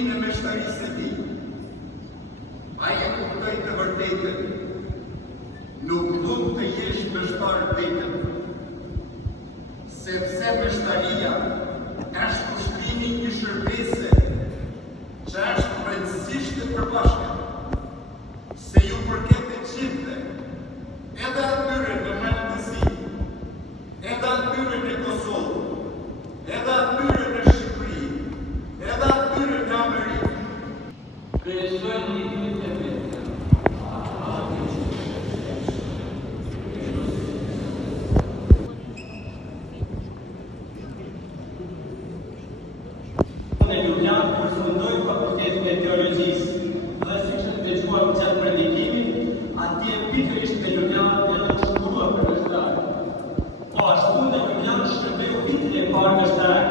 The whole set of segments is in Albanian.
kuptimin e meshtarisë e tij. Ai e kuptoi të vërtetën. Nuk mund të jesh meshtar vetëm, sepse meshtaria është kushtimi i shërbese që është rëndësisht e përbashkët, se ju përket të gjithëve, edhe atyre në Malëndësi, edhe atyre në Kosovë, edhe atyre në Shqipëri, edhe atyre në Amerikë. Kryesojnë një dy të vetë. Në Ljubljanë përfundoi Fakultetin e Teologjisë dhe siç e dëgjuam gjatë predikimit, atje pikërisht në Ljubljanë janë shkruar për meshtarë. Po ashtu në Ljubljanë shërbeu vitin e parë meshtarë,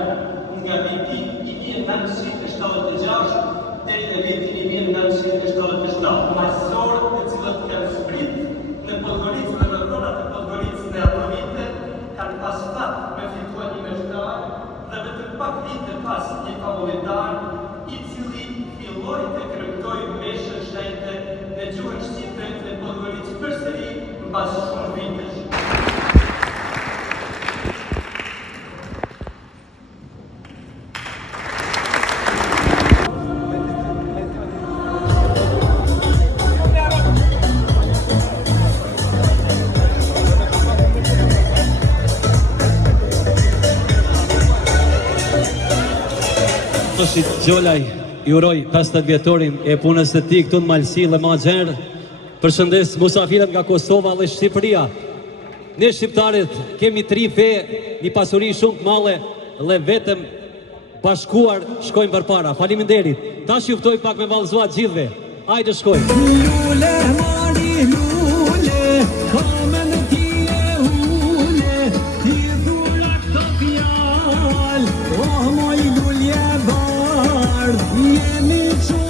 nga viti 1976 deri në vitin 1977. Majsorët të cilët kanë zbrit në Podgoricë dhe në zonat e Podgoricës në ato vite kanë pas fat me fituar një meshtar dhe vetëm pak vite pas një favoritar i cili filloi të kremtoi meshën shenjte në gjuhën shqipe në Podgoricë përsëri mbas shumë vitesh. Toshit Gjolaj, i uroj 50 vjetorin e punës të tij këtu në Malësi dhe Magjer. Përshëndes musafirët nga Kosova dhe Shqipëria. Ne shqiptarët kemi 3 fe, një pasuri shumë të madhe dhe vetëm bashkuar shkojmë përpara. Faleminderit. Tash ju ftoj pak me vallëzuar gjithëve. Hajde shkojmë. Lule, mari, lule, komen ti e ule, ti dhura këto fjall, o moj lulje bardh, jemi që